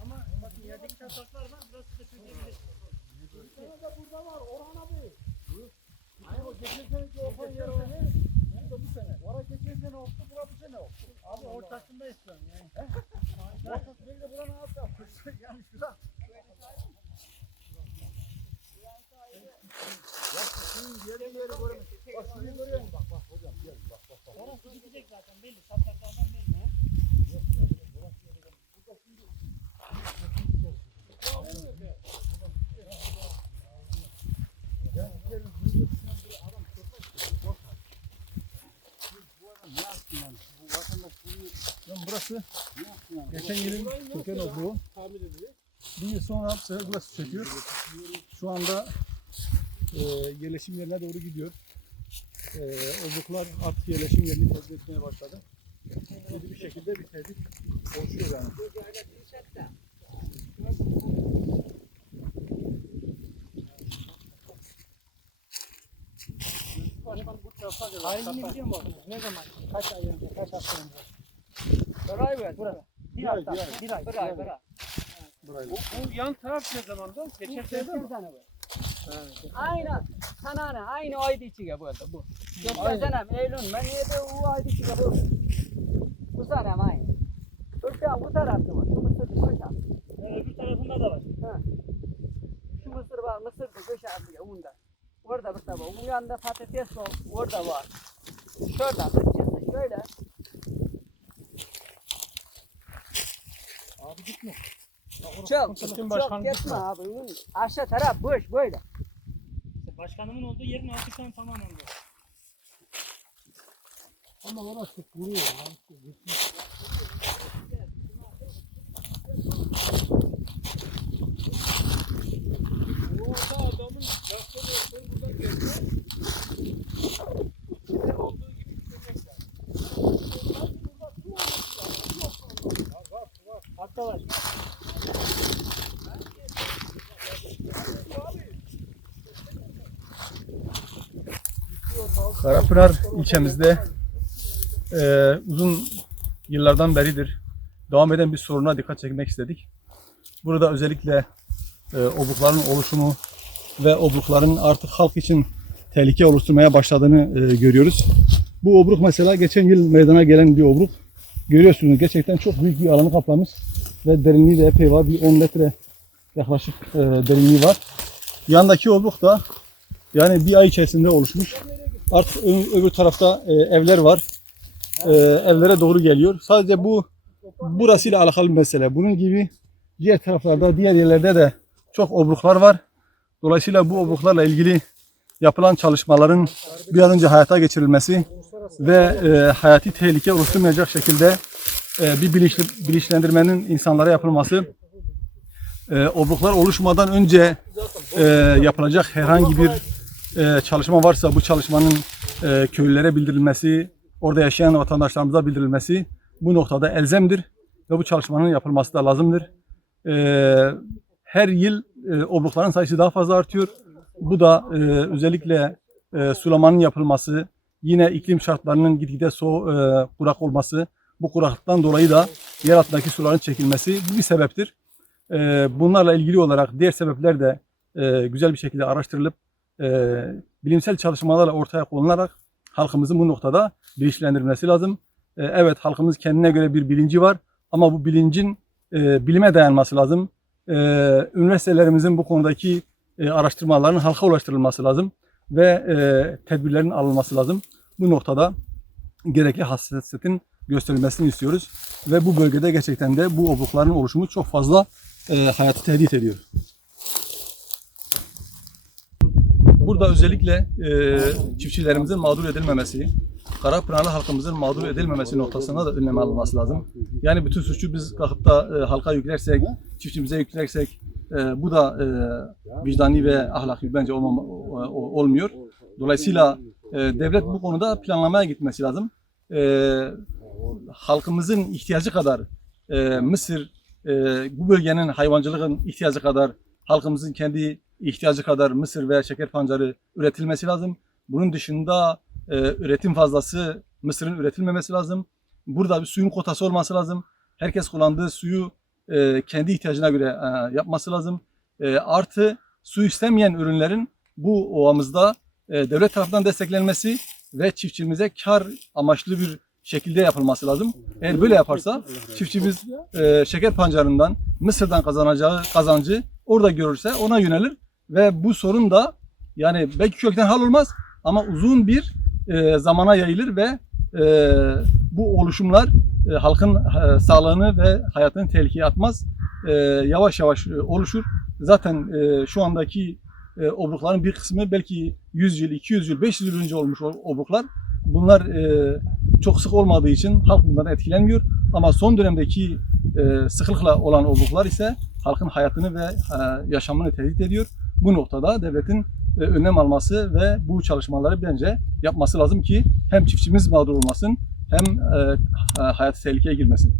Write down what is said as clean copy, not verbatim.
Ama bakın yerdeki taşlar var, burası da çökebilir. Bir tane de burada var, Orhan abi. Hayır, o geçen seneki Orhan yer o ne? Bu da bu sene. Orhan geçen sene oldu, bura bu sene oldu. Abi ortasında istiyorum yani. Ortası değil de buranın alt yapmışsın. Yani şura. Bak şunun yeri görüyorum. Bak şurayı görüyor musun? Bak hocam gel bak. Orası gidecek zaten belli. Saptaklardan belli. Yok ya burası yeri. Burada şimdi. Burası geçen yılın köken obruğu. Bir yıl sonra bu sefer burası çöküyor. Şu anda yerleşim yerine doğru gidiyor. Obruklar artık yerleşim yerini tercih etmeye başladı. Bir şekilde bir tehdit oluşuyor yani. Tarihini biliyor musun? Ne zaman? Kaç ay önce? Kaç hafta önce? Bir ay verdi. Burası. Bir ay, hafta. bir ay. Bir ay. Bu yan taraf ne zamandı? Geçen sene mi? Aynen. Sanana aynı aydı içige böyle bu. Geçen sene Eylül ben yedi o aydı içige bu. Bu sene aynı. Türkiye bu tarafta var. Şu Mısır'da köşe. Öbür tarafında da var. Şu Mısır var. Mısır'da köşe artık onda. Orada bir tabi. Onun yanında patates var. Orada var. Şurada çıktı şöyle. Abi gitme. Çok gitme abi. Aşağı taraf boş böyle. İşte başkanımın olduğu yerin altı şu an tamamen boş. Ama orası kuruyor ya. Orada adamın yaptığı yoksa buradan geçti. Şimdi olduğu gibi gidecekler. Hatta var. Karapınar ilçemizde uzun yıllardan beridir devam eden bir soruna dikkat çekmek istedik. Burada özellikle obrukların oluşumu ve obrukların artık halk için tehlike oluşturmaya başladığını görüyoruz. Bu obruk mesela geçen yıl meydana gelen bir obruk. Görüyorsunuz gerçekten çok büyük bir alanı kaplamış ve derinliği de epey var. Bir 10 metre yaklaşık derinliği var. Yandaki obruk da yani bir ay içerisinde oluşmuş. Artık öbür tarafta evler var. Evlere doğru geliyor. Sadece burasıyla alakalı bir mesele. Bunun gibi diğer taraflarda, diğer yerlerde de çok obruklar var. Dolayısıyla bu obruklarla ilgili yapılan çalışmaların bir an önce hayata geçirilmesi ve hayati tehlike oluşturmayacak şekilde bir bilinçlendirmenin insanlara yapılması, obruklar oluşmadan önce yapılacak herhangi bir çalışma varsa bu çalışmanın köylülere bildirilmesi, orada yaşayan vatandaşlarımıza bildirilmesi bu noktada elzemdir ve bu çalışmanın yapılması da lazımdır. Her yıl obrukların sayısı daha fazla artıyor. Bu da özellikle sulamanın yapılması, yine iklim şartlarının gitgide kurak olması, bu kuraklıktan dolayı da yer altındaki suların çekilmesi bu bir sebeptir. Bunlarla ilgili olarak diğer sebepler de güzel bir şekilde araştırılıp bilimsel çalışmalarla ortaya konularak halkımızın bu noktada bilinçlendirilmesi lazım. Evet, halkımız kendine göre bir bilinci var ama bu bilincin bilime dayanması lazım. Üniversitelerimizin bu konudaki araştırmaların halka ulaştırılması lazım ve tedbirlerin alınması lazım. Bu noktada gerekli hassasiyetin gösterilmesini istiyoruz ve bu bölgede gerçekten de bu obrukların oluşumu çok fazla hayatı tehdit ediyor. Burada özellikle çiftçilerimizin mağdur edilmemesi, Karapınarlı halkımızın mağdur edilmemesi noktasına da önlem alınması lazım. Yani bütün suçu biz kalkıp da halka yüklersek, çiftçimize yüklersek bu da vicdani ve ahlaki bence olmuyor. Dolayısıyla devlet bu konuda planlamaya gitmesi lazım. Halkımızın ihtiyacı kadar mısır bu bölgenin hayvancılığın ihtiyacı kadar, halkımızın kendi ihtiyacı kadar mısır ve şeker pancarı üretilmesi lazım. Bunun dışında üretim fazlası mısırın üretilmemesi lazım. Burada bir suyun kotası olması lazım. Herkes kullandığı suyu kendi ihtiyacına göre yapması lazım. Artı su istemeyen ürünlerin bu ovamızda devlet tarafından desteklenmesi ve çiftçimize kar amaçlı bir şekilde yapılması lazım. Eğer böyle yaparsa çiftçimiz şeker pancarından, mısırdan kazanacağı kazancı orada görürse ona yönelir ve bu sorun da yani belki kökten hal olmaz ama uzun bir zamana yayılır ve bu oluşumlar halkın sağlığını ve hayatını tehlikeye atmaz. Yavaş yavaş oluşur. Zaten şu andaki obrukların bir kısmı belki 100 yıl, 200 yıl, 500 yıl önce olmuş obruklar. Bunlar çok sık olmadığı için halk bundan etkilenmiyor. Ama son dönemdeki sıklıkla olan obruklar ise halkın hayatını ve yaşamını tehdit ediyor. Bu noktada devletin önlem alması ve bu çalışmaları bence yapması lazım ki hem çiftçimiz mağdur olmasın hem hayatı tehlikeye girmesin.